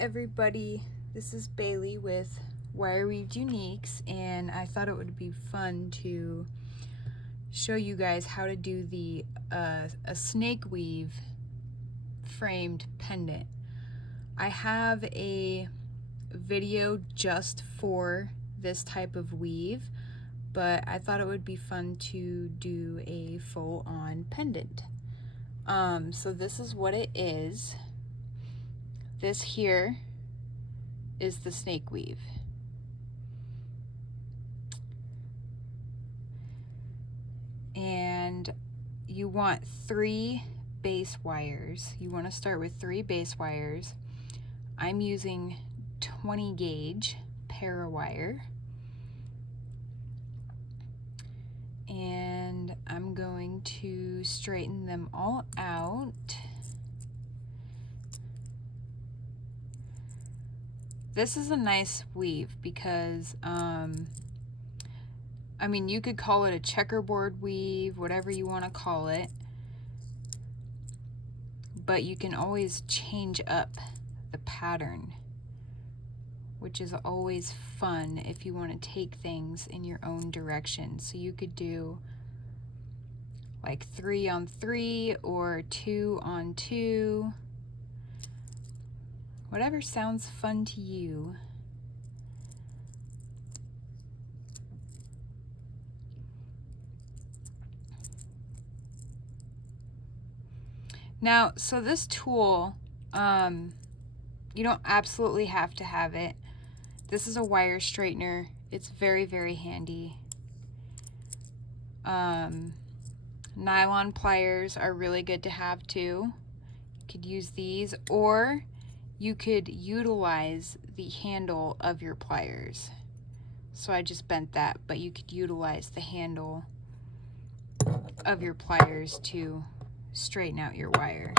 everybody, this is Bailey with Wire Weaved Uniques, and I thought it would be fun to show you guys how to do the a snake weave framed pendant. I have a video just for this type of weave, but I thought it would be fun to do a full-on pendant. So this is what it is. This here is the snake weave. And you want 3 base wires. You want to start with 3 base wires. I'm using 20 gauge para wire. And I'm going to straighten them all out. This is a nice weave because, I mean, you could call it a checkerboard weave, whatever you want to call it, but you can always change up the pattern, which is always fun if you want to take things in your own direction. So you could do like 3 on 3 or 2 on 2. Whatever sounds fun to you. Now, so this tool, you don't absolutely have to have it. This is a wire straightener. It's very, very handy. Nylon pliers are really good to have too. You could use these, or you could utilize the handle of your pliers. So I just bent that, but you could utilize the handle of your pliers to straighten out your wire.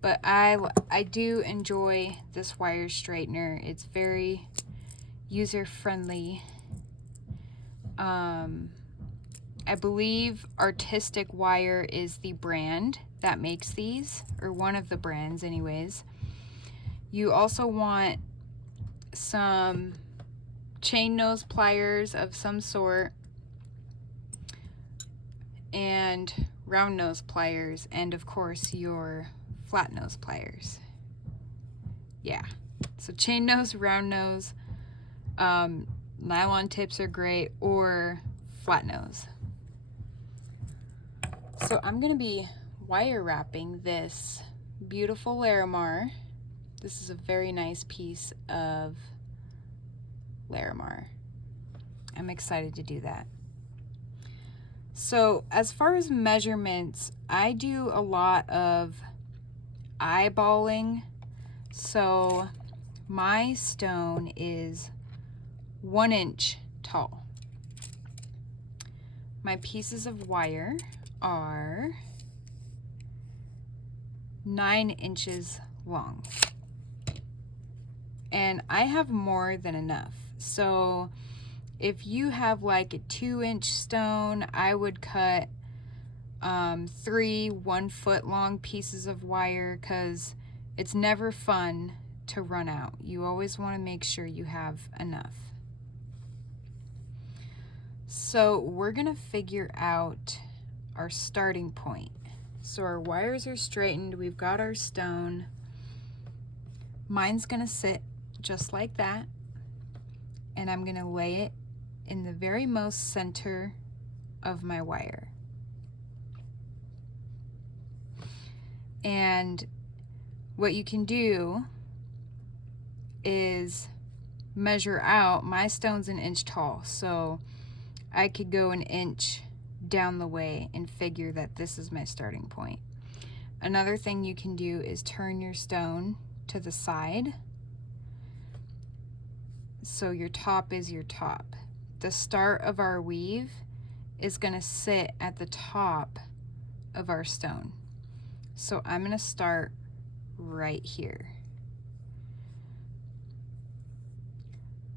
But I do enjoy this wire straightener. It's very user-friendly. I believe Artistic Wire is the brand that makes these, or one of the brands anyways. You also want some chain nose pliers of some sort, and round nose pliers, and of course your flat nose pliers. Yeah, so chain nose, round nose, nylon tips are great, or flat nose. So I'm going to be wire wrapping this beautiful Larimar. This is a very nice piece of Larimar. I'm excited to do that. So as far as measurements, I do a lot of eyeballing. So my stone is 1 inch tall. My pieces of wire are 9 inches long. And I have more than enough. So if you have like a 2-inch stone, I would cut 3 1-foot long pieces of wire, because it's never fun to run out. You always want to make sure you have enough. So we're gonna figure out our starting point. So our wires are straightened, we've got our stone. Mine's gonna sit just like that, and I'm gonna lay it in the very most center of my wire. And what you can do is measure out. My stone's 1 inch tall, so I could go 1 inch down the way and figure that this is my starting point. Another thing you can do is turn your stone to the side, so your top is your top. The start of our weave is going to sit at the top of our stone. So I'm going to start right here.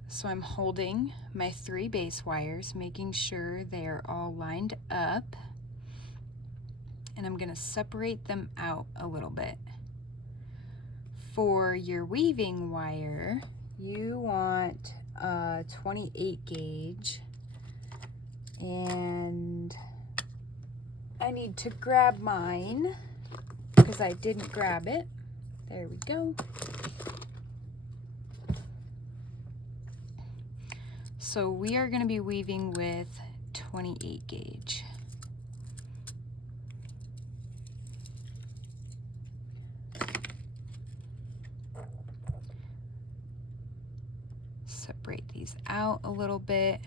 So I'm holding my 3 base wires, making sure they are all lined up. and I'm going to separate them out a little bit. For your weaving wire, you want a 28 gauge, and I need to grab mine because I didn't grab it. There we go. So we are going to be weaving with 28 gauge. Separate these out a little bit.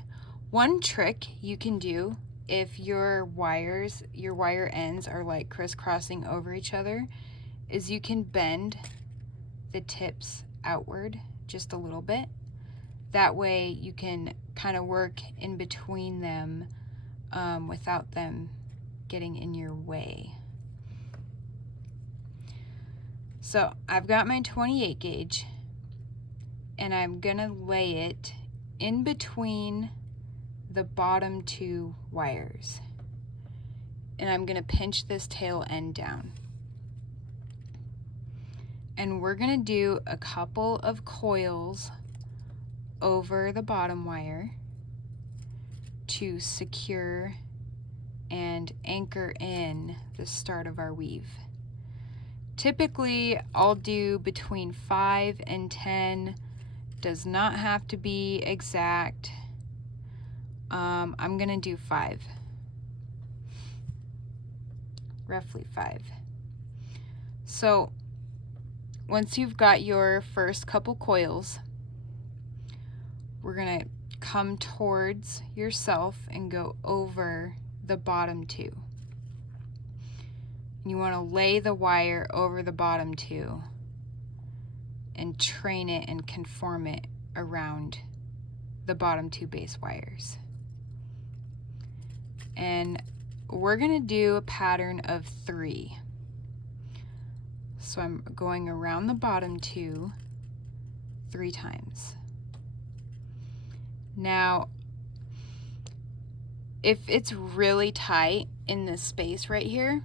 One trick you can do if your wire ends are like crisscrossing over each other is you can bend the tips outward just a little bit. That way you can kind of work in between them without them getting in your way. So I've got my 28 gauge and I'm gonna lay it in between the bottom two wires. And I'm gonna pinch this tail end down. And we're gonna do a couple of coils over the bottom wire to secure and anchor in the start of our weave. Typically, I'll do between 5 and 10. Does not have to be exact. I'm gonna do 5. Roughly 5. So once you've got your first couple coils, we're gonna come towards yourself and go over the bottom two. You want to lay the wire over the bottom two and train it and conform it around the bottom two base wires. And we're going to do a pattern of 3. So I'm going around the bottom two 3 times. Now, if it's really tight in this space right here,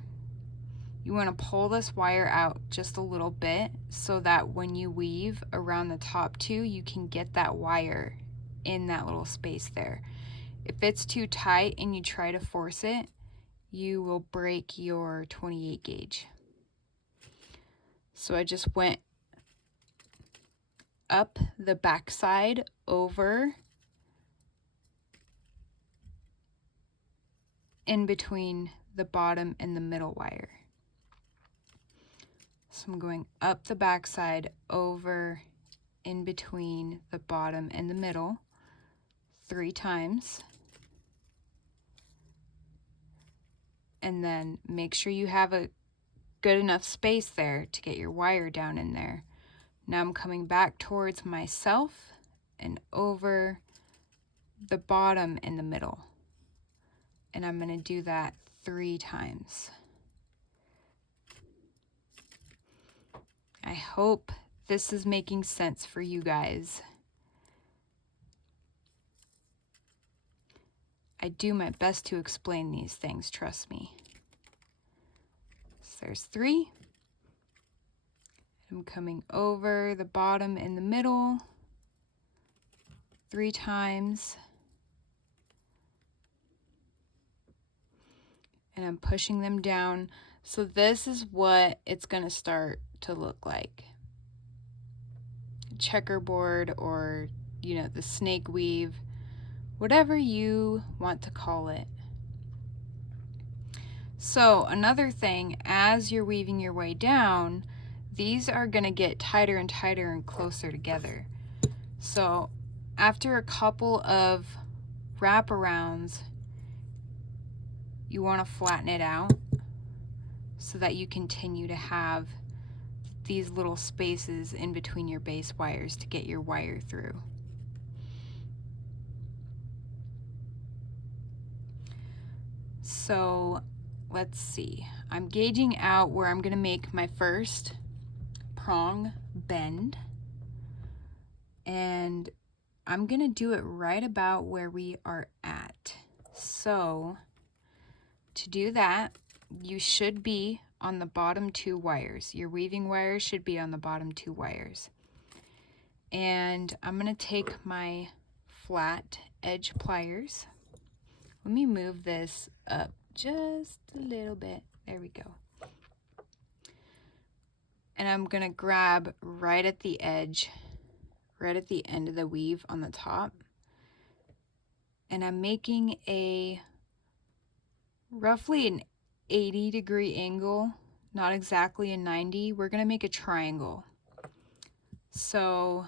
you want to pull this wire out just a little bit so that when you weave around the top two, you can get that wire in that little space there. If it's too tight and you try to force it, you will break your 28 gauge. So I just went up the back side over in between the bottom and the middle wire. So I'm going up the back side over in between the bottom and the middle 3 times. And then make sure you have a good enough space there to get your wire down in there. Now I'm coming back towards myself and over the bottom and the middle. And I'm going to do that 3 times. I hope this is making sense for you guys. I do my best to explain these things, trust me. So there's 3. I'm coming over the bottom and the middle 3 times. And I'm pushing them down. So this is what it's going to start to look like. Checkerboard, or the snake weave, whatever you want to call it. So another thing, as you're weaving your way down, these are going to get tighter and tighter and closer together. So after a couple of wraparounds, you want to flatten it out so that you continue to have these little spaces in between your base wires to get your wire through. So let's see. I'm gauging out where I'm going to make my first prong bend. And I'm going to do it right about where we are at. So to do that, you should be on the bottom 2 wires. Your weaving wires should be on the bottom 2 wires. And I'm going to take my flat edge pliers. Let me move this up just a little bit. There we go. And I'm going to grab right at the edge, right at the end of the weave on the top. And I'm making a roughly an 80-degree angle, not exactly a 90. We're going to make a triangle. So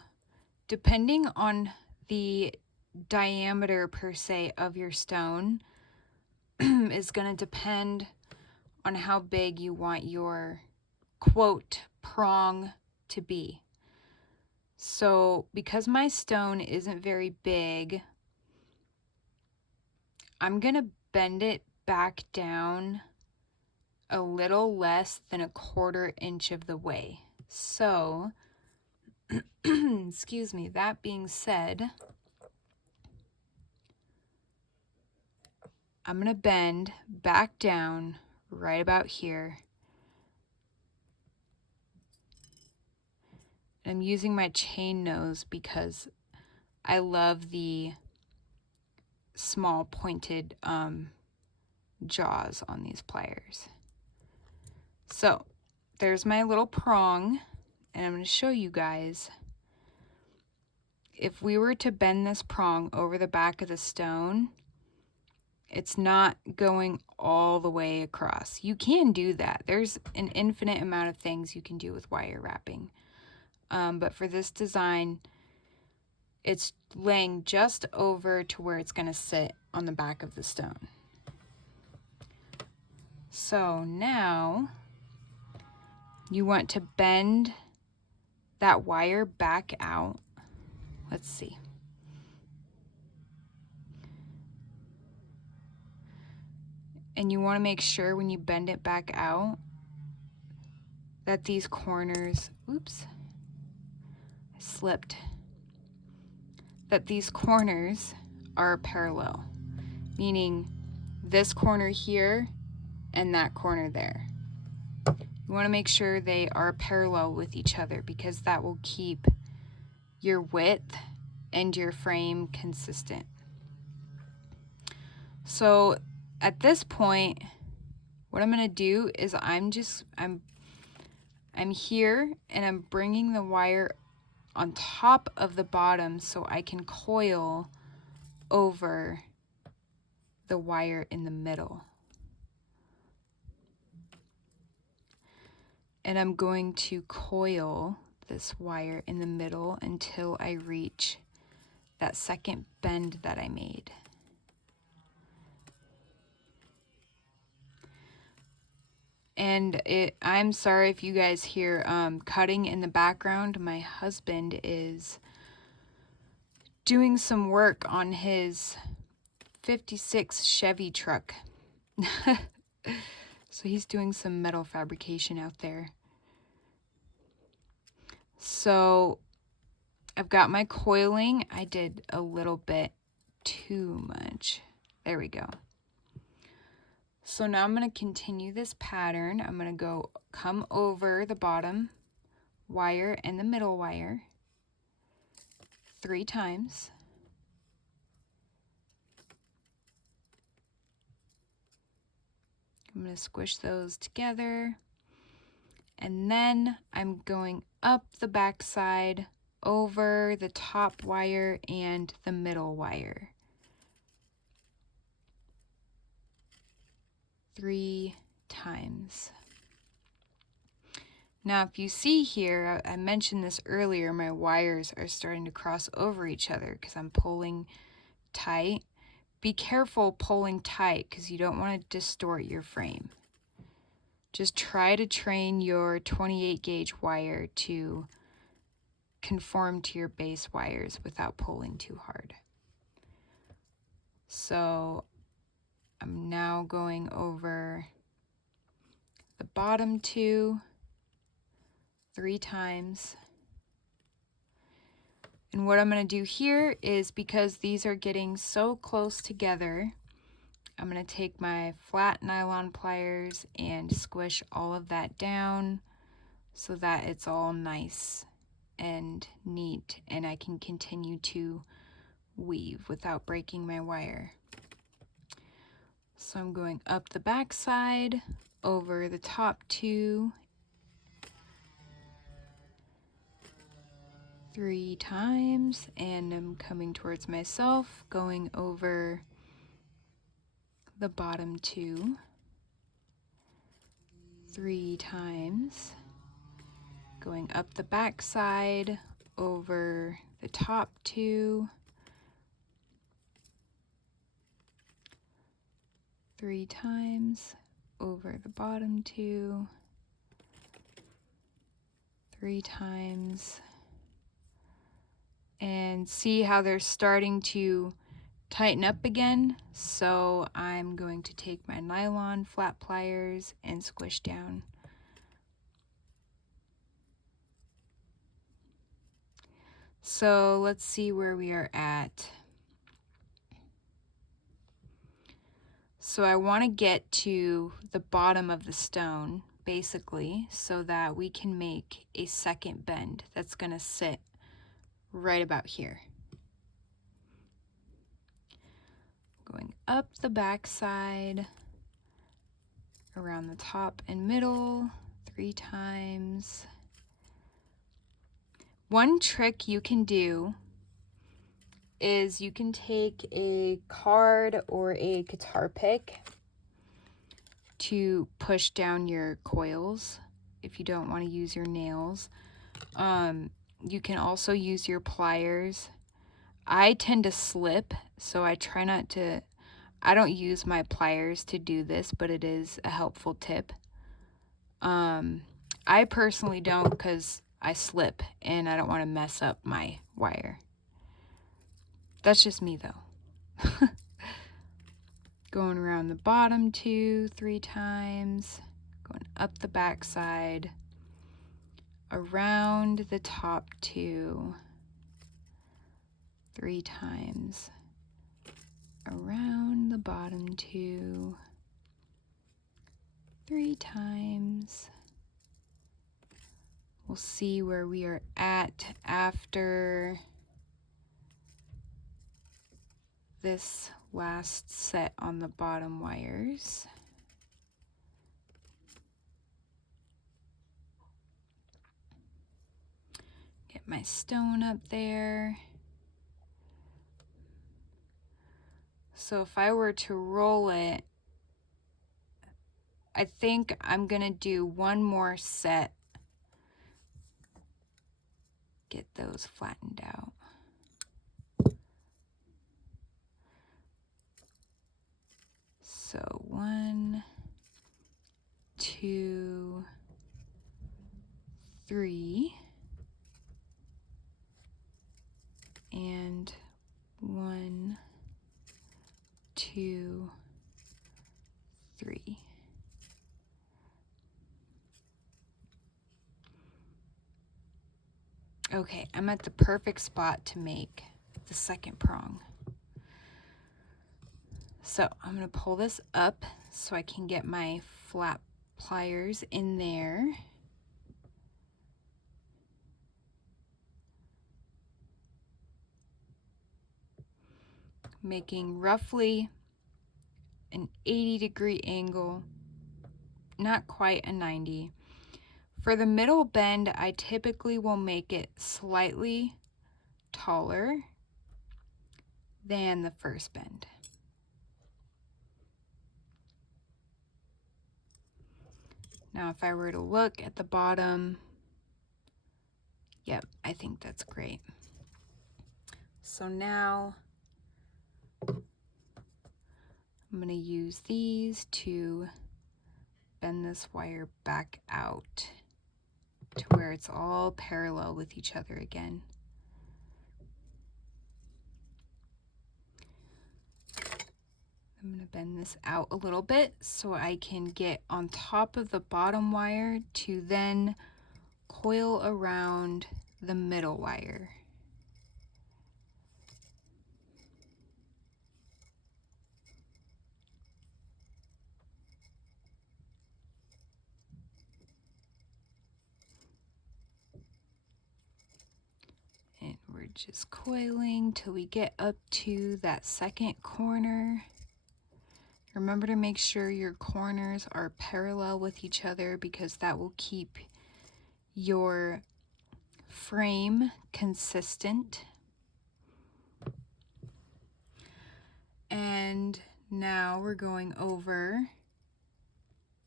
depending on the diameter per se of your stone is going to depend on how big you want your quote prong to be. So because my stone isn't very big, I'm going to bend it back down a little less than a 1/4 inch of the way. So, excuse me, that being said, I'm going to bend back down right about here. I'm using my chain nose because I love the small pointed jaws on these pliers. So there's my little prong, and I'm going to show you guys. If we were to bend this prong over the back of the stone, it's not going all the way across. You can do that. There's an infinite amount of things you can do with wire wrapping. But for this design, it's laying just over to where it's going to sit on the back of the stone. So now you want to bend that wire back out. Let's see. And you want to make sure when you bend it back out that these corners, oops, I slipped, that these corners are parallel, meaning this corner here and that corner there. You want to make sure they are parallel with each other because that will keep your width and your frame consistent. So at this point, what I'm going to do is I'm here and I'm bringing the wire on top of the bottom so I can coil over the wire in the middle. And I'm going to coil this wire in the middle until I reach that second bend that I made. And I'm sorry if you guys hear cutting in the background. My husband is doing some work on his 56 Chevy truck. So he's doing some metal fabrication out there. So I've got my coiling. I did a little bit too much. There we go. So now I'm going to continue this pattern. I'm going to come over the bottom wire and the middle wire 3 times. I'm going to squish those together. And then I'm going up the back side over the top wire and the middle wire 3 times. Now, if you see here, I mentioned this earlier, my wires are starting to cross over each other because I'm pulling tight. Be careful pulling tight because you don't want to distort your frame. Just try to train your 28 gauge wire to conform to your base wires without pulling too hard. So I'm now going over the bottom 2 3 times. And what I'm going to do here is, because these are getting so close together, I'm going to take my flat nylon pliers and squish all of that down so that it's all nice and neat and I can continue to weave without breaking my wire. So I'm going up the back side, over the top 2, 3 times, and I'm coming towards myself, going over the bottom 2, 3 times, going up the back side, over the top 2, 3 times, over the bottom 2, 3 times, and see how they're starting to tighten up again. So I'm going to take my nylon flat pliers and squish down. So let's see where we are at. So I want to get to the bottom of the stone, basically, so that we can make a second bend that's going to sit right about here. Going up the back side, around the top and middle, 3 times. One trick you can do is you can take a card or a guitar pick to push down your coils if you don't want to use your nails. You can also use your pliers. I tend to slip, so I try not to. I don't use my pliers to do this, but it is a helpful tip. I personally don't because I slip and I don't want to mess up my wire. That's just me though. Going around the bottom 2, 3 times, going up the back side, around the top 2, 3 times, around the bottom 2, 3 times. We'll see where we are at after this last set on the bottom wires. Get my stone up there. So if I were to roll it, I think I'm gonna do one more set. Get those flattened out. So 1, 2, 3, and 1, 2, 3. Okay, I'm at the perfect spot to make the second prong. So I'm going to pull this up so I can get my flat pliers in there. Making roughly an 80-degree angle, not quite a 90. For the middle bend, I typically will make it slightly taller than the first bend. Now, if I were to look at the bottom, yep, I think that's great. So now I'm going to use these to bend this wire back out to where it's all parallel with each other again. I'm going to bend this out a little bit so I can get on top of the bottom wire to then coil around the middle wire. We're just coiling till we get up to that second corner. Remember to make sure your corners are parallel with each other because that will keep your frame consistent. And now we're going over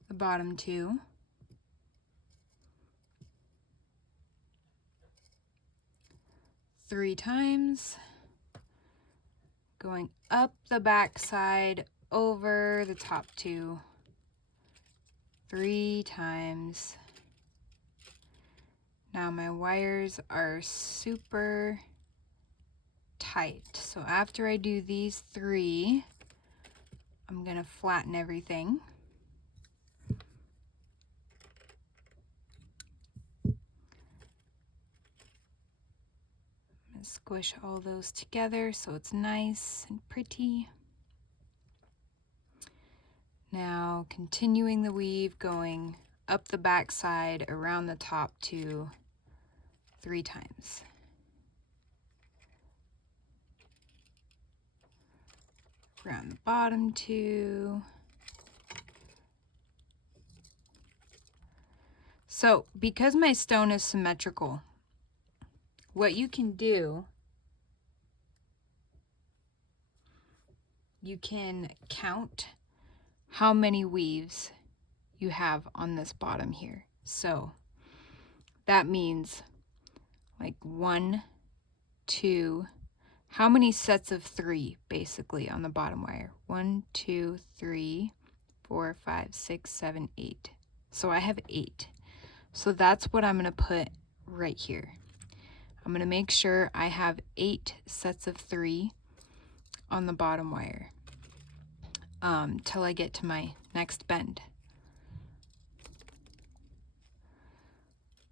the bottom two. Three times, going up the back side, over the top two, 3 times. Now my wires are super tight, so after I do these 3, I'm gonna flatten everything. Squish all those together so it's nice and pretty. Now continuing the weave, going up the back side, around the top two, 3 times. Around the bottom two. So because my stone is symmetrical, what you can do, you can count how many weaves you have on this bottom here. So that means like 1, 2, how many sets of 3 basically on the bottom wire? 1, 2, 3, 4, 5, 6, 7, 8. So I have 8. So that's what I'm gonna put right here. I'm gonna make sure I have 8 sets of 3 on the bottom wire till I get to my next bend.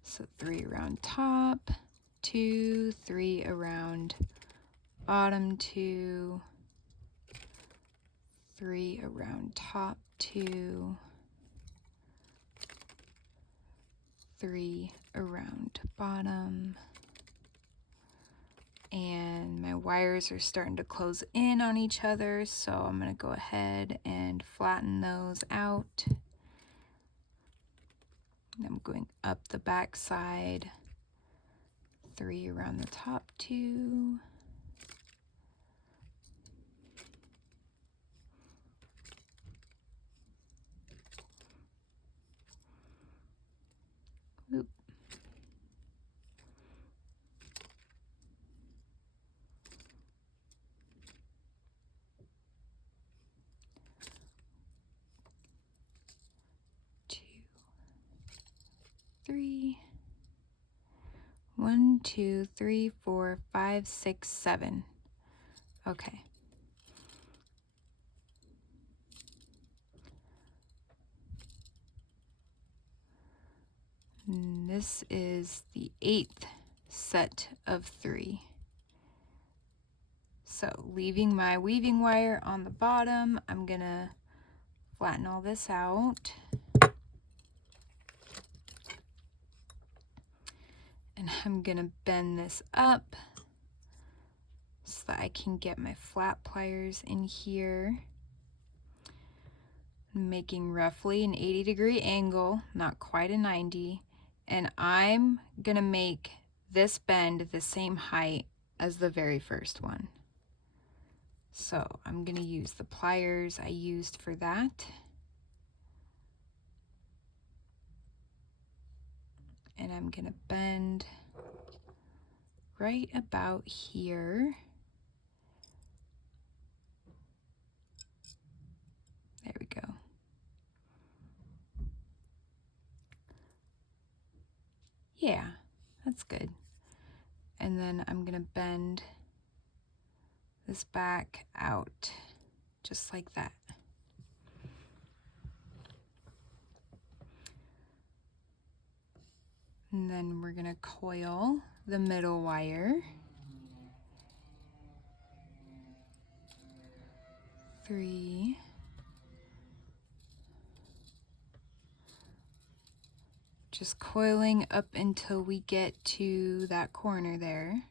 So 3 around top, 2, 3 around bottom 2, 3 around top 2, 3 around bottom. And my wires are starting to close in on each other, so I'm going to go ahead and flatten those out. And I'm going up the back side, 3 around the top 2. Oop. 3. 1, 2, 3, 4, 5, 6, 7. Okay. And this is the 8th set of 3. So leaving my weaving wire on the bottom, I'm gonna flatten all this out. And I'm gonna bend this up so that I can get my flat pliers in here. I'm making roughly an 80-degree angle, not quite a 90. And I'm gonna make this bend the same height as the very first one. So I'm gonna use the pliers I used for that. And I'm gonna bend right about here. There we go. Yeah, that's good. And then I'm gonna bend this back out just like that. And then we're gonna coil the middle wire. 3. Just coiling up until we get to that corner there.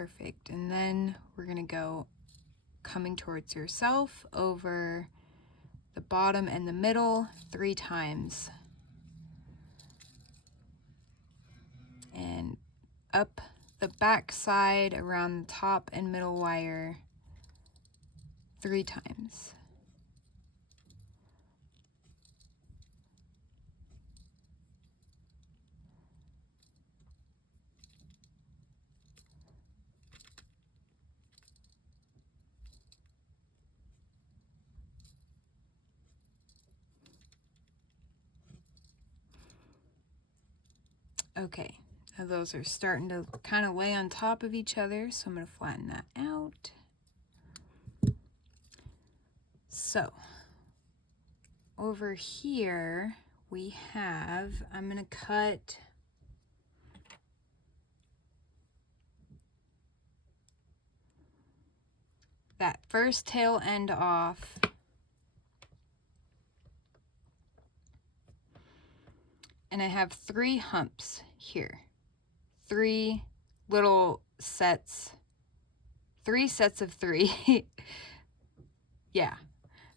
Perfect. And then we're gonna go coming towards yourself over the bottom and the middle 3 times. And up the back side around the top and middle wire 3 times. Okay, now those are starting to kind of lay on top of each other, so I'm going to flatten that out. So, over here we have, I'm going to cut that first tail end off. And I have 3 humps here. 3 little sets. 3 sets of 3. Yeah.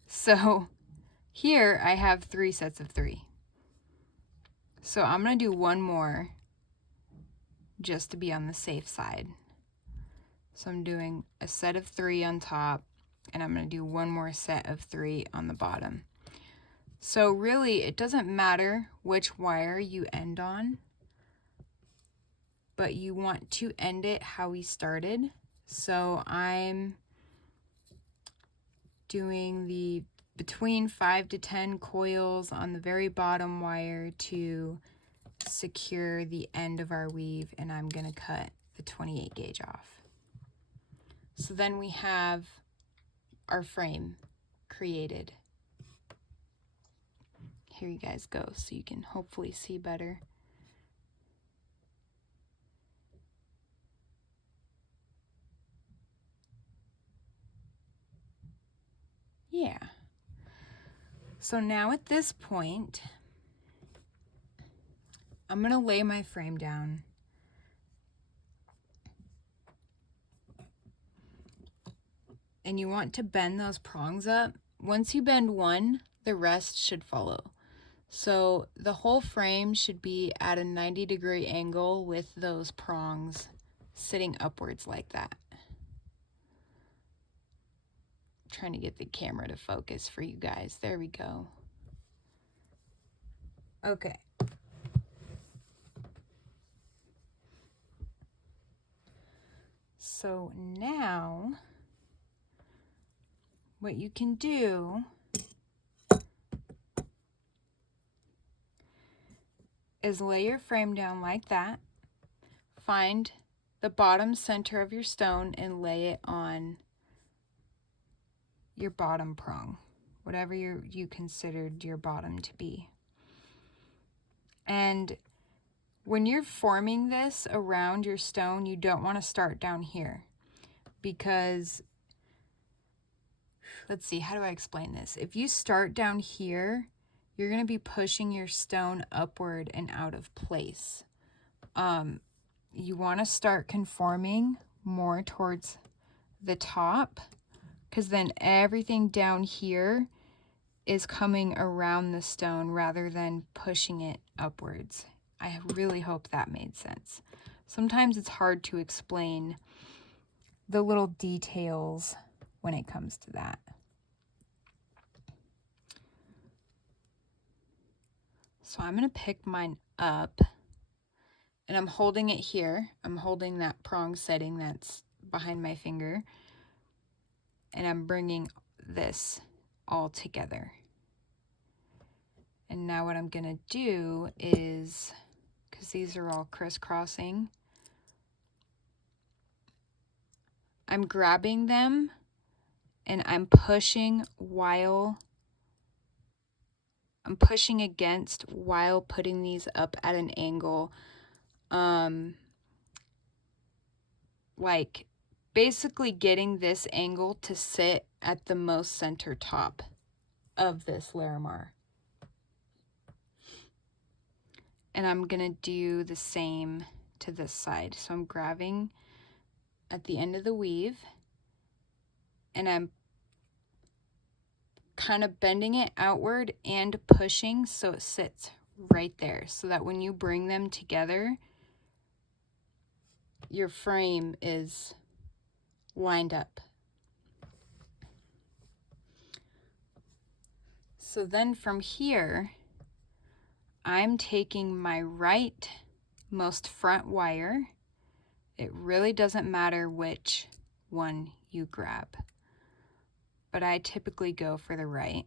So here I have 3 sets of 3. So I'm going to do one more just to be on the safe side. So I'm doing a set of 3 on top, and I'm going to do one more set of 3 on the bottom. So really, it doesn't matter which wire you end on, but you want to end it how we started. So I'm doing the between 5 to 10 coils on the very bottom wire to secure the end of our weave, and I'm going to cut the 28 gauge off. So then we have our frame created. Here you guys go, so you can hopefully see better. Yeah. So now at this point, I'm going to lay my frame down. And you want to bend those prongs up. Once you bend one, the rest should follow. So the whole frame should be at a 90-degree angle with those prongs sitting upwards like that. I'm trying to get the camera to focus for you guys. There we go. Okay. So now what you can do is lay your frame down like that. Find the bottom center of your stone and lay it on your bottom prong, whatever you considered your bottom to be. And when you're forming this around your stone, you don't want to start down here, because, let's see, how do I explain this? If you start down here, you're going to be pushing your stone upward and out of place. You want to start conforming more towards the top, because then everything down here is coming around the stone rather than pushing it upwards. I really hope that made sense. Sometimes it's hard to explain the little details when it comes to that. So I'm going to pick mine up, and I'm holding it here. I'm holding that prong setting that's behind my finger, and I'm bringing this all together. And now what I'm going to do is, because these are all crisscrossing, I'm grabbing them and I'm pushing against while putting these up at an angle. Like basically getting this angle to sit at the most center top of this Larimar. And I'm gonna do the same to this side. So I'm grabbing at the end of the weave, and I'm kind of bending it outward and pushing so it sits right there, so that when you bring them together, your frame is lined up. So then from here, I'm taking my right most front wire. It really doesn't matter which one you grab, but I typically go for the right.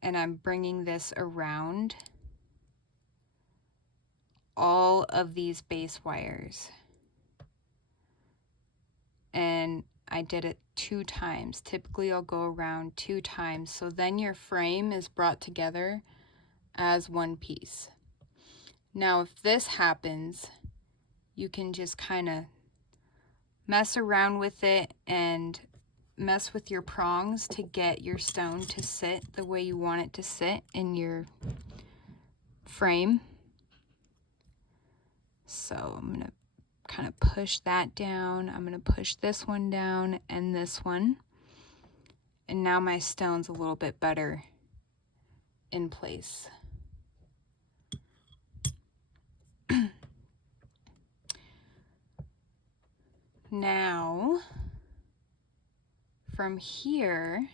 And I'm bringing this around all of these base wires. And I did it 2 times. Typically I'll go around 2 times, so then your frame is brought together as one piece. Now if this happens, you can just kind of mess around with it and mess with your prongs to get your stone to sit the way you want it to sit in your frame. So I'm going to kind of push that down. I'm going to push this one down and this one. And now my stone's a little bit better in place. Now, from here,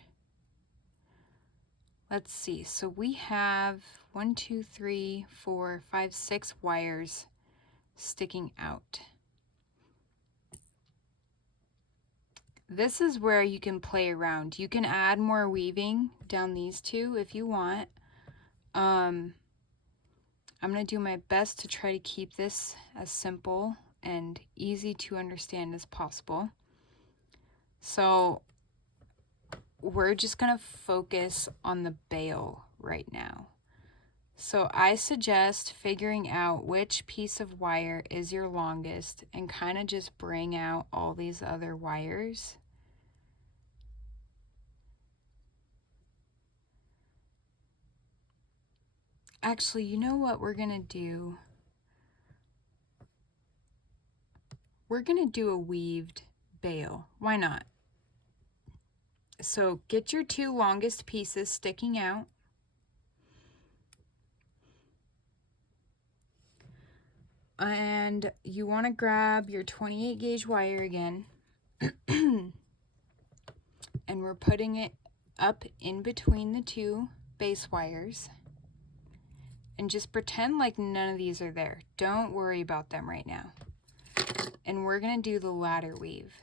let's see. So we have 1, 2, 3, 4, 5, 6 wires sticking out. This is where you can play around. You can add more weaving down these two if you want. I'm going to do my best to try to keep this as simple and easy to understand as possible. So we're just going to focus on the bail right now. So I suggest figuring out which piece of wire is your longest and kind of just bring out all these other wires. Actually, you know what we're going to do? We're going to do a weaved bail. Why not? So get your 2 longest pieces sticking out. And you want to grab your 28 gauge wire again. And we're putting it up in between the 2 base wires. And just pretend like none of these are there. Don't worry about them right now. And we're going to do the ladder weave.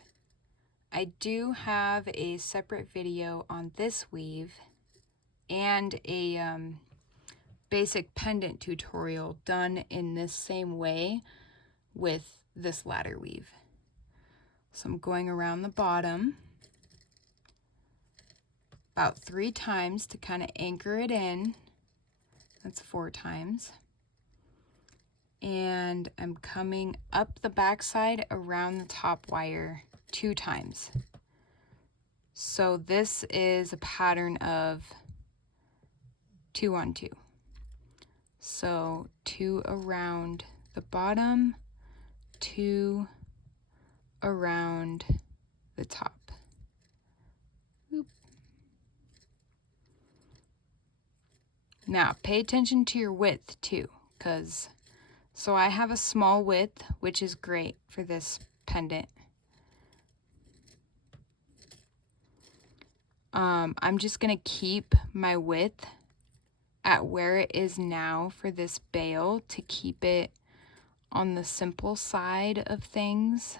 I do have a separate video on this weave and a basic pendant tutorial done in this same way with this ladder weave. So I'm going around the bottom about 3 times to kind of anchor it in. That's 4 times. And I'm coming up the backside around the top wire 2 times. So this is a pattern of 2 on 2. So 2 around the bottom, 2 around the top. Oop. Now pay attention to your width too, because so I have a small width, which is great for this pendant. I'm just gonna keep my width at where it is now for this bail to keep it on the simple side of things.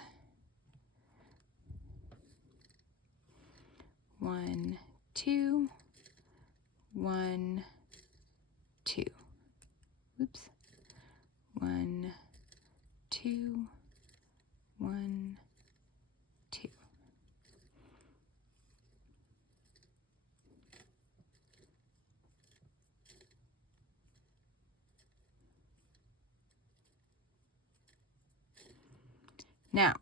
1, 2, 1, 2. Oops. 1, 2, 1, 2. Now,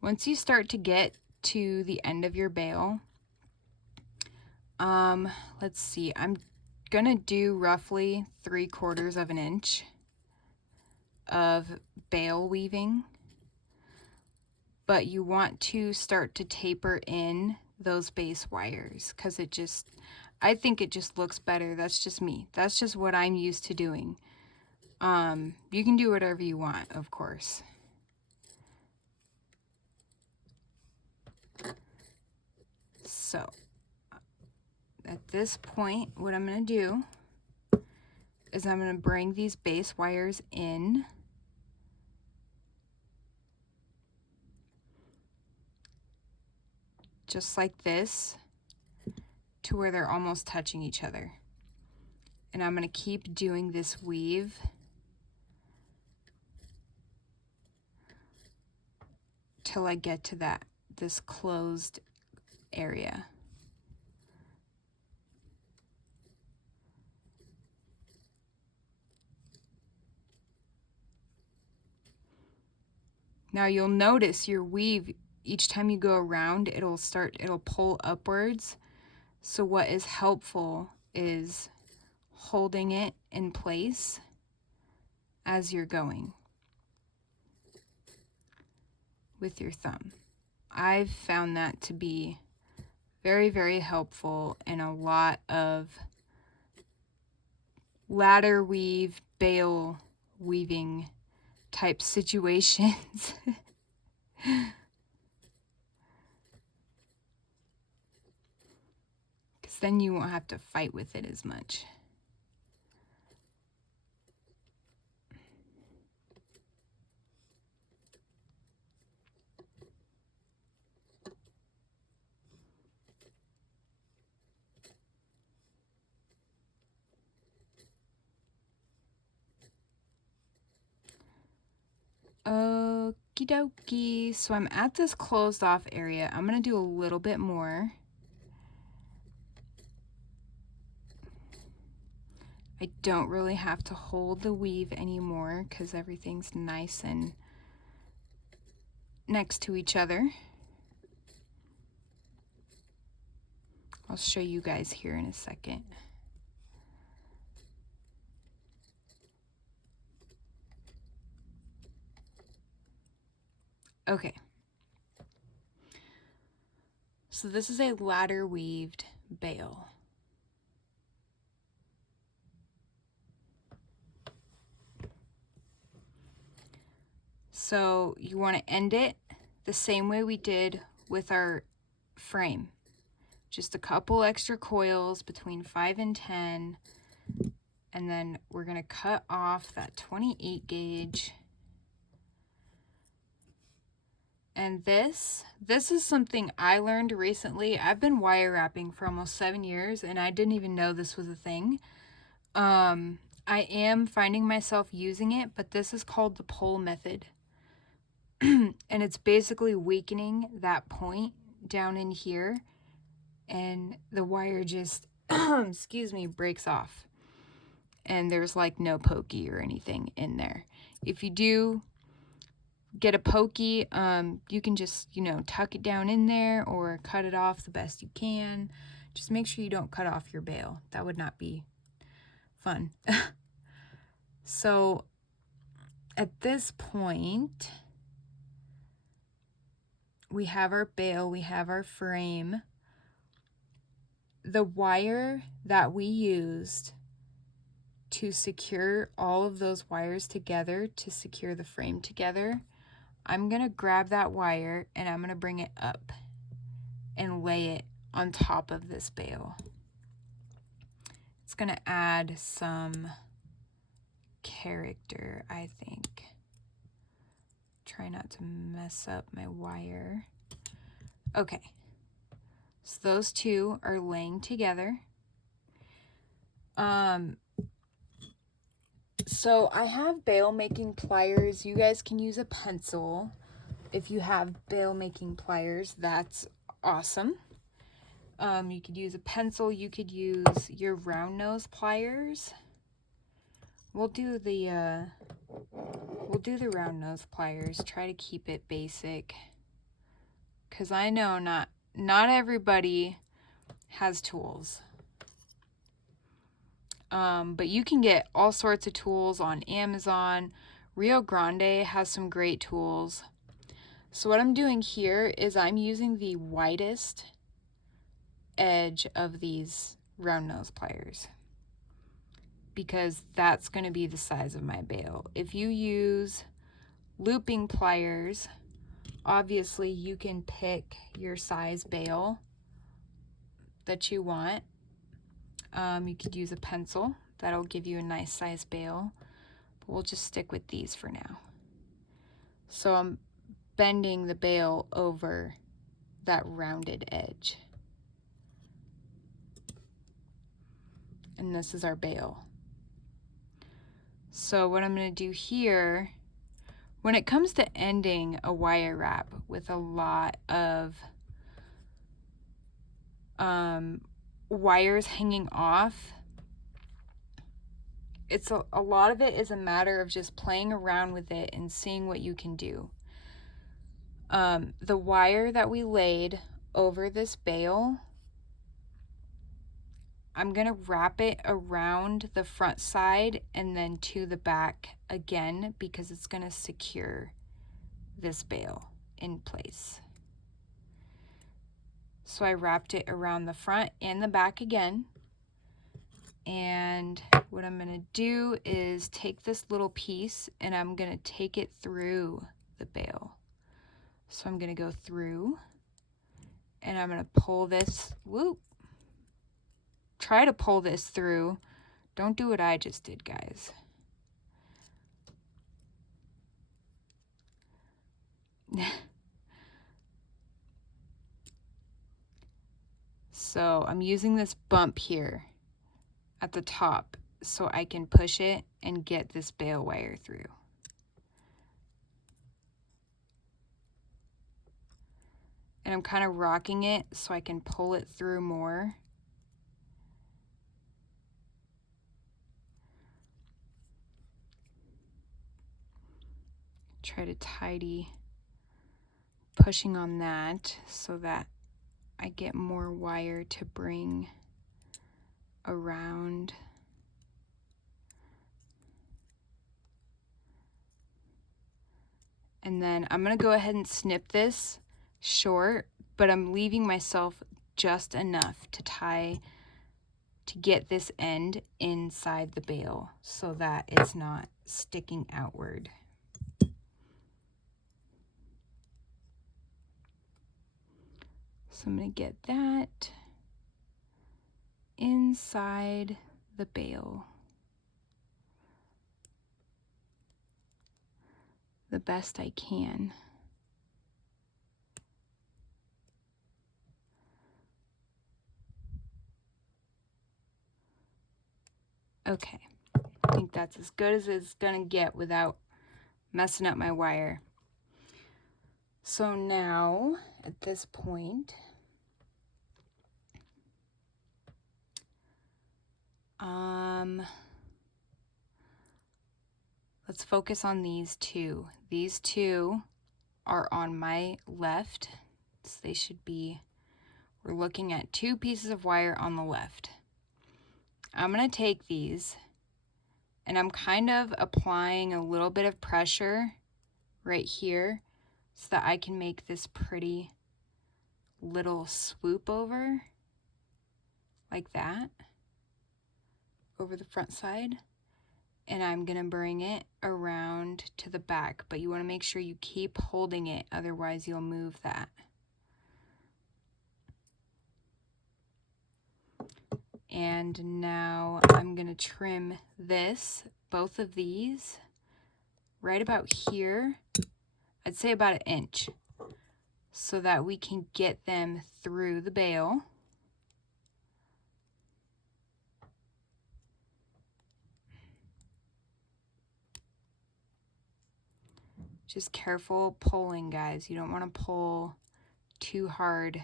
once you start to get to the end of your bail, let's see, I'm gonna do roughly 3/4 of an inch of bail weaving, but you want to start to taper in those base wires because I think it just looks better. That's just me. That's just what I'm used to doing. You can do whatever you want, of course. So at this point, what I'm going to do is I'm going to bring these base wires in just like this to where they're almost touching each other. And I'm going to keep doing this weave till I get to this closed area. Now you'll notice your weave, each time you go around, it'll pull upwards. So what is helpful is holding it in place as you're going with your thumb. I've found that to be very, very helpful in a lot of ladder weave, bail weaving type situations. Because then you won't have to fight with it as much. Okie dokie. So I'm at this closed off area. I'm going to do a little bit more. I don't really have to hold the weave anymore because everything's nice and next to each other. I'll show you guys here in a second. Okay. So this is a ladder weaved bail. So you want to end it the same way we did with our frame. Just a couple extra coils between 5 and 10. And then we're going to cut off that 28 gauge. And this is something I learned recently. I've been wire wrapping for almost 7 years and I didn't even know this was a thing. I am finding myself using it, but this is called the pull method. And it's basically weakening that point down in here and the wire just, excuse me, breaks off. And there's like no pokey or anything in there. If you do get a pokey, you can just, tuck it down in there or cut it off the best you can. Just make sure you don't cut off your bail. That would not be fun. So at this point, we have our bail, we have our frame. The wire that we used to secure all of those wires together, to secure the frame together, I'm going to grab that wire and I'm going to bring it up and lay it on top of this bail. It's going to add some character, I think. Try not to mess up my wire. Okay. So those two are laying together. So I have bail making pliers. You guys can use a pencil. If you have bail making pliers, that's awesome. You could use a pencil. You could use your round nose pliers. We'll do the round nose pliers. Try to keep it basic, because I know not everybody has tools. But you can get all sorts of tools on Amazon Rio Grande has some great tools. So what I'm doing here is I'm using the widest edge of these round nose pliers because that's going to be the size of my bail. If you use looping pliers, obviously you can pick your size bail that you want. You could use a pencil, that'll give you a nice size bail, but we'll just stick with these for now. So I'm bending the bail over that rounded edge. And this is our bail. So what I'm going to do here, when it comes to ending a wire wrap with a lot of wires hanging off, it's a lot of it is a matter of just playing around with it and seeing what you can do. The wire that we laid over this bail, I'm gonna wrap it around the front side and then to the back again because it's gonna secure this bail in place. So I wrapped it around the front and the back again. And what I'm gonna do is take this little piece and I'm gonna take it through the bail. So I'm gonna go through and I'm gonna pull this, try to pull this through. Don't do what I just did, guys. So I'm using this bump here at the top so I can push it and get this bail wire through. And I'm kind of rocking it so I can pull it through more. Try to tidy pushing on that so that I get more wire to bring around. And then I'm gonna go ahead and snip this short, but I'm leaving myself just enough to get this end inside the bail so that it's not sticking outward. So I'm gonna get that inside the bail the best I can. Okay, I think that's as good as it's gonna get without messing up my wire. So now, at this point, let's focus on these two. These two are on my left, so they should be, we're looking at 2 pieces of wire on the left. I'm gonna take these and I'm kind of applying a little bit of pressure right here so that I can make this pretty little swoop over, like that, over the front side. And I'm gonna bring it around to the back, but you wanna make sure you keep holding it, otherwise you'll move that. And now I'm gonna trim this, both of these, right about here. I'd say about 1 inch, so that we can get them through the bail. Just careful pulling, guys. You don't want to pull too hard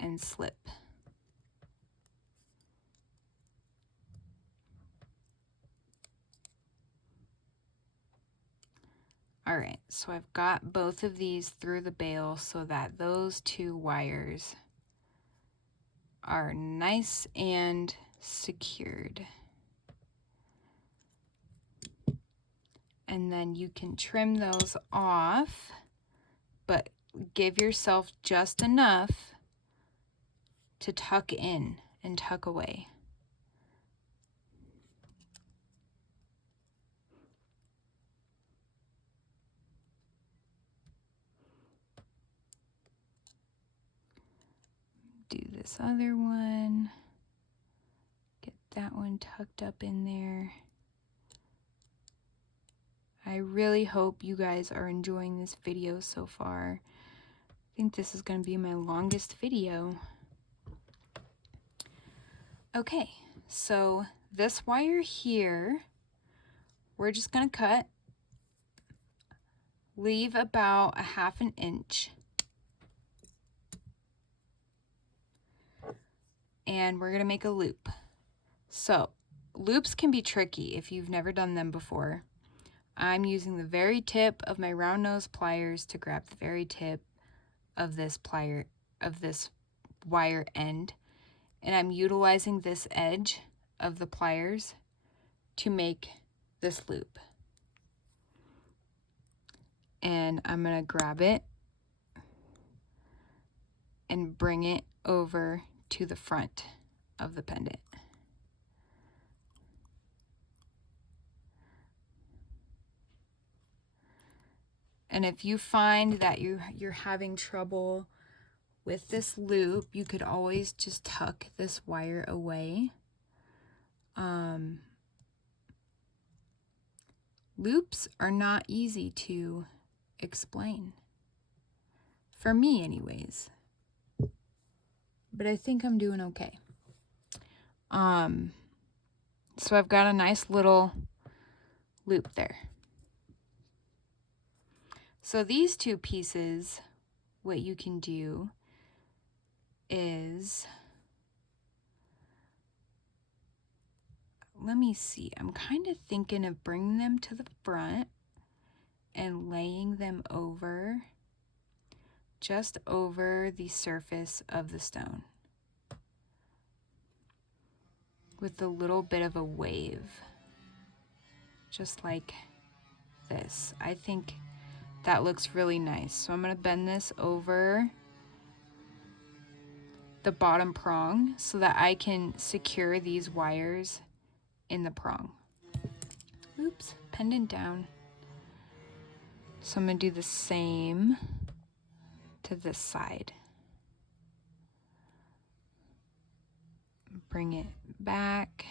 and slip. All right, so I've got both of these through the bail so that those 2 wires are nice and secured. and then you can trim those off, but give yourself just enough to tuck in and tuck away. Do this other one. Get that one tucked up in there. I really hope you guys are enjoying this video so far. I think this is going to be my longest video. Okay, so this wire here, we're just going to cut. Leave about 1/2 inch. And we're going to make a loop. So, loops can be tricky if you've never done them before. I'm using the very tip of my round nose pliers to grab the very tip of this wire end, and I'm utilizing this edge of the pliers to make this loop. And I'm going to grab it and bring it over to the front of the pendant. And if you find that you're having trouble with this loop, you could always just tuck this wire away. Loops are not easy to explain. For me anyways. But I think I'm doing okay. So I've got a nice little loop there. So these two pieces, what you can do is, let me see, I'm kind of thinking of bringing them to the front and laying them over, just over the surface of the stone, with a little bit of a wave, just like this. I think that looks really nice. So I'm going to bend this over the bottom prong so that I can secure these wires in the prong. Oops, pendant down. So I'm going to do the same to this side. Bring it back.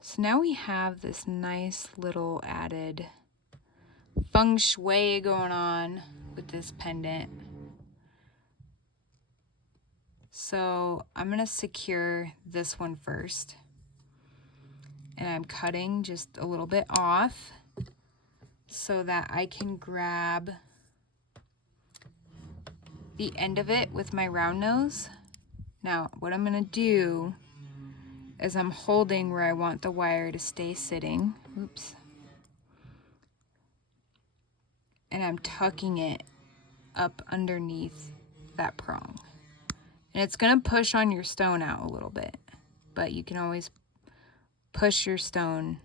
So now we have this nice little added feng shui going on with this pendant. So I'm going to secure this one first. And I'm cutting just a little bit off so that I can grab the end of it with my round nose. Now, what I'm going to do is I'm holding where I want the wire to stay sitting. Oops. And I'm tucking it up underneath that prong. And it's going to push on your stone out a little bit, but you can always push your stone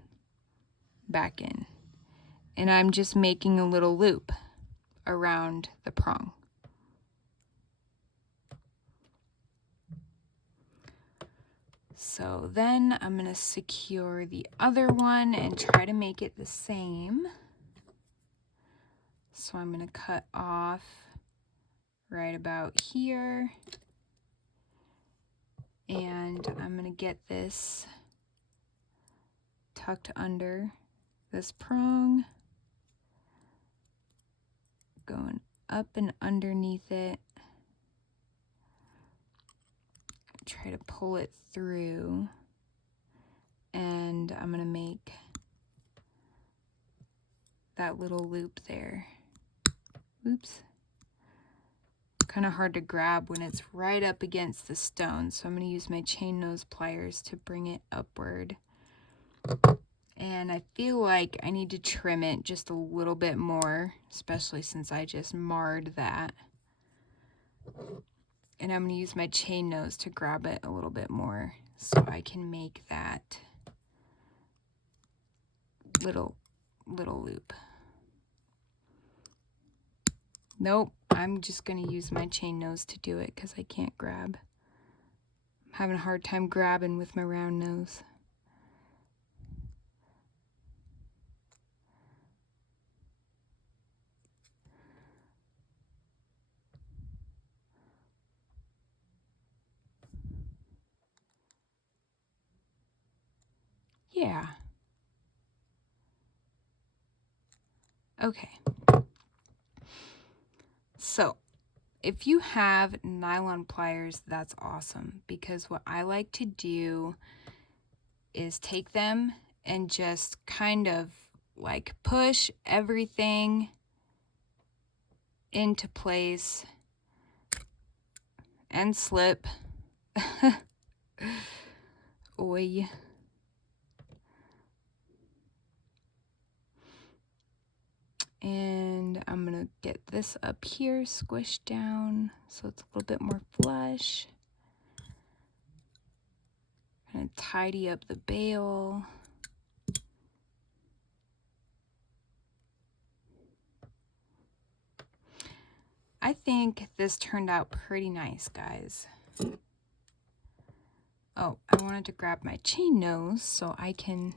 back in. And I'm just making a little loop around the prong. So then I'm going to secure the other one and try to make it the same. So I'm going to cut off right about here. And I'm going to get this tucked under this prong, going up and underneath it. Try to pull it through, and I'm going to make that little loop there. Oops. Kind of hard to grab when it's right up against the stone, so I'm going to use my chain nose pliers to bring it upward. And I feel like I need to trim it just a little bit more, especially since I just marred that. And I'm going to use my chain nose to grab it a little bit more so I can make that little loop. Nope, I'm just gonna use my chain nose to do it because I can't grab. I'm having a hard time grabbing with my round nose. Yeah. Okay. So, if you have nylon pliers, that's awesome, because what I like to do is take them and just kind of like push everything into place and slip. Oi. And I'm gonna get this up here squished down so it's a little bit more flush. Gonna tidy up the bail. I think this turned out pretty nice, guys. Oh, I wanted to grab my chain nose so I can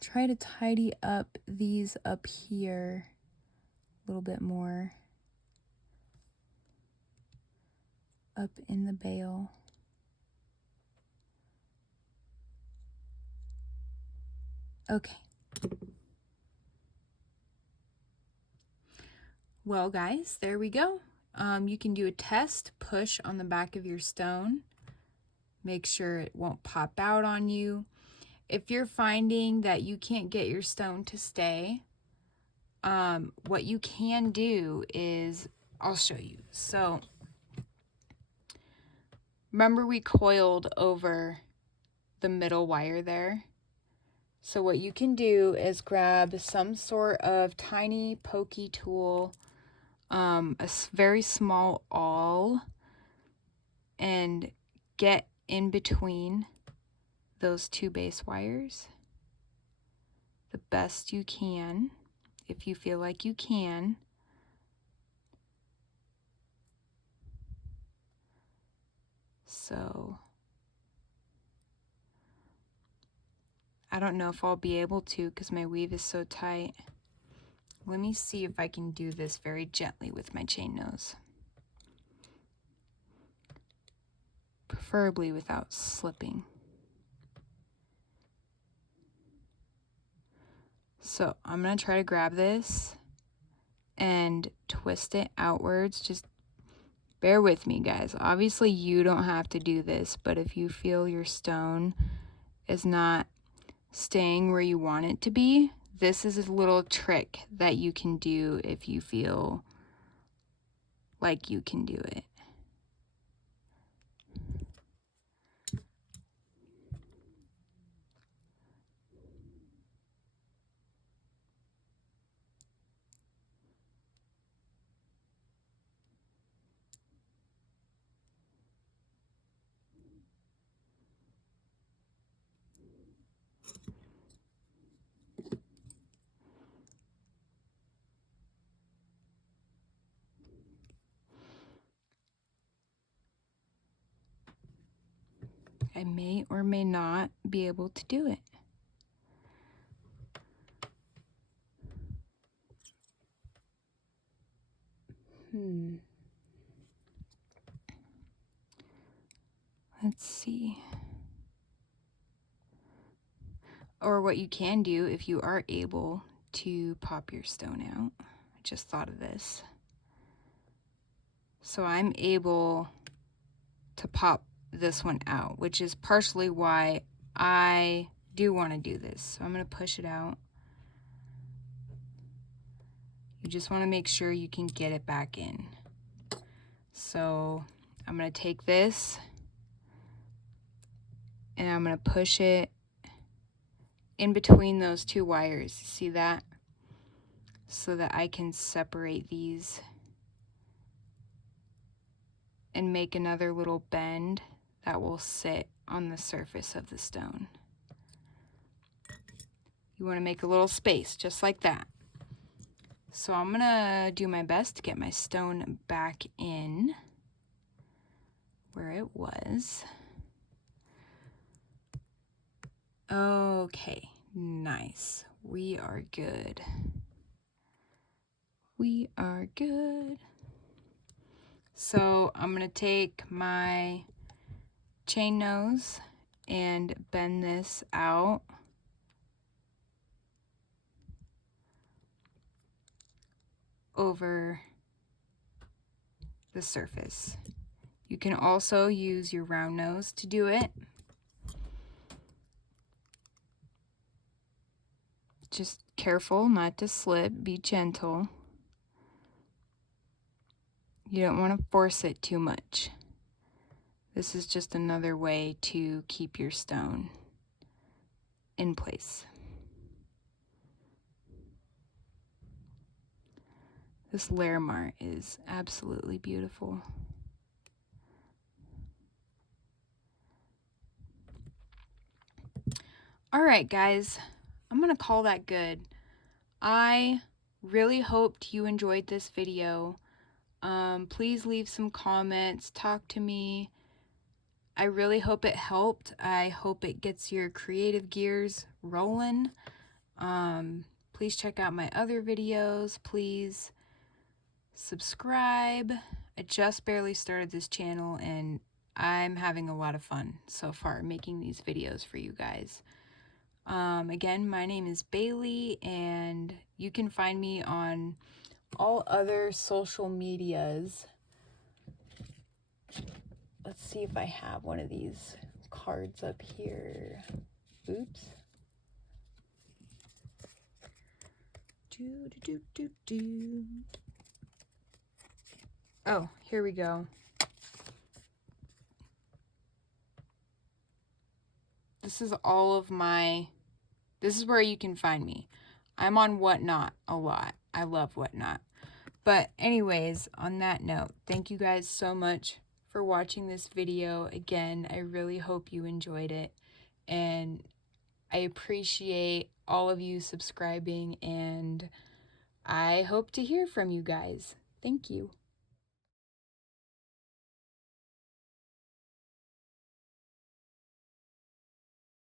try to tidy up these up here a little bit more. Up in the bail. Okay. Well, guys, there we go. You can do a test push on the back of your stone. Make sure it won't pop out on you. If you're finding that you can't get your stone to stay, what you can do is, I'll show you. So, remember we coiled over the middle wire there? So what you can do is grab some sort of tiny pokey tool, a very small awl, and get in between those two base wires the best you can, if you feel like you can. So I don't know if I'll be able to because my weave is so tight. Let me see if I can do this very gently with my chain nose. Preferably without slipping. So I'm going to try to grab this and twist it outwards. Just bear with me, guys. Obviously, you don't have to do this, but if you feel your stone is not staying where you want it to be, this is a little trick that you can do if you feel like you can do it. I may or may not be able to do it. Let's see. Or what you can do if you are able to pop your stone out. I just thought of this. So I'm able to pop this one out, which is partially why I do want to do this. So I'm going to push it out. You just want to make sure you can get it back in. So I'm going to take this and I'm going to push it in between those two wires. See that? So that I can separate these and make another little bend that will sit on the surface of the stone. You want to make a little space, just like that. So I'm gonna do my best to get my stone back in where it was. Okay, nice. We are good. We are good. So I'm gonna take my chain nose and bend this out over the surface. You can also use your round nose to do it. Just careful not to slip, be gentle. You don't want to force it too much. This is just another way to keep your stone in place. This layer mark is absolutely beautiful. All right, guys, I'm gonna call that good. I really hoped you enjoyed this video. Please leave some comments, talk to me. I really hope it helped. I hope it gets your creative gears rolling. Please check out my other videos. Please subscribe. I just barely started this channel and I'm having a lot of fun so far making these videos for you guys. Again, my name is Bailey, and you can find me on all other social medias. Let's see if I have one of these cards up here. Oops. Oh, here we go. This is all of my, this is where you can find me. I'm on Whatnot a lot. I love Whatnot. But anyways, on that note, thank you guys so much for watching this video. Again, I really hope you enjoyed it. And I appreciate all of you subscribing, and I hope to hear from you guys. Thank you.